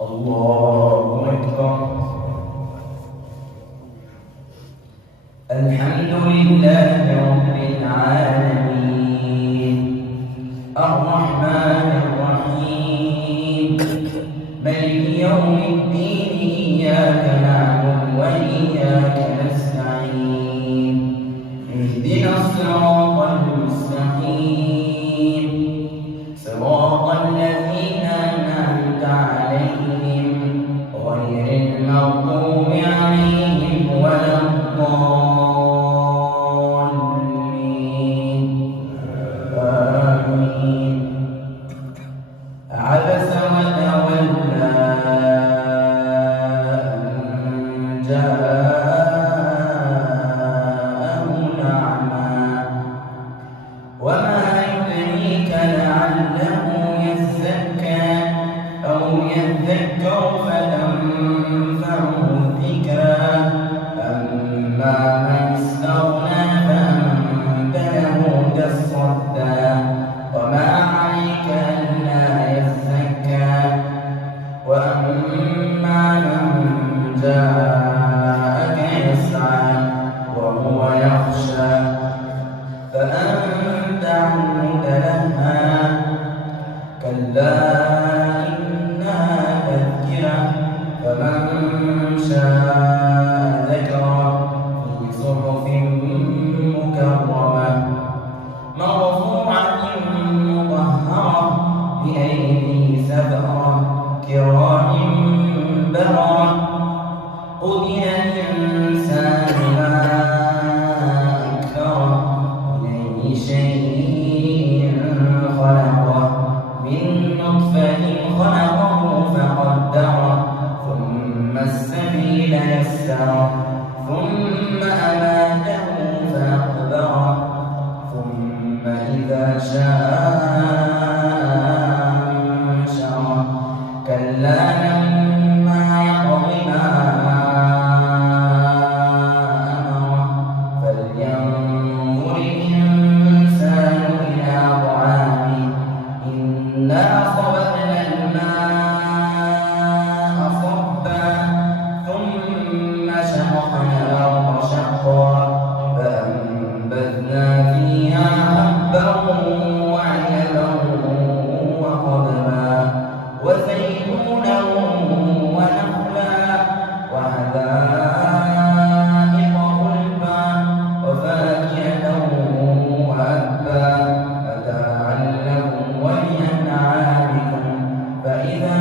الله أكبر. الحمد لله رب العالمين الرحمن الرحيم مالك يوم الدين إياك نعبد وإياك نستعين اهدنا الصراط المستقيم صراط الذين أنعمت عليهم غير المغضوب عليهم ولا الضالين آمين. عبس وتولى أن جاءه الأعمى وما يدريك لعله يزكى أو يذكر فتنفعه الذكرى أما من استغنى فأنت له تصدى وما عليك ألا يزكى وأما من جاءك يسعى وهو يخشى فأنت عنه تلهى كلا إنها تذكرة فمن شاء ذكره في صحف مكرمة مرفوعة مطهرة بأيدي سفرة كرام بررة قتل الإنسان ما أكفره من أي شيء خلقه من نطفة خلقه فقدره ثم السبيل يسره ثم أماته فأقبره ثم إذا شاء أنشره كلا لما يقض ما أمره فلينظر الإنسان إلى طعامه إنا صببنا الماء صبا ثم شققنا الأرض شقا فأنبتنا فيها حبا وعنبا وقضبا وزيتونا ونخلا وحدائق غلبا وفاكهة وأبا متاعا لكم ولأنعامكم فإذا